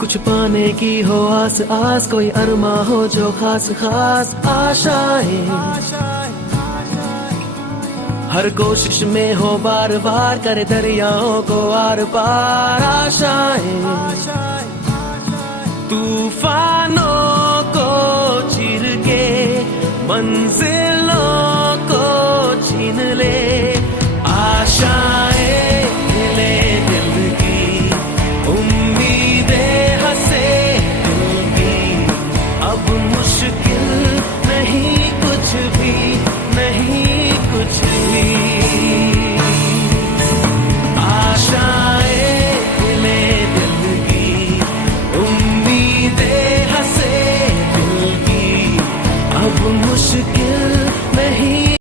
कुछ पाने की हो आस आस, कोई अरमा हो जो खास खास आशाएं, हर कोशिश में हो बार बार, करे दरियाओं को आर पार आशाएं, तूफानों को चीर के मंजिलों को छीन ले आशा।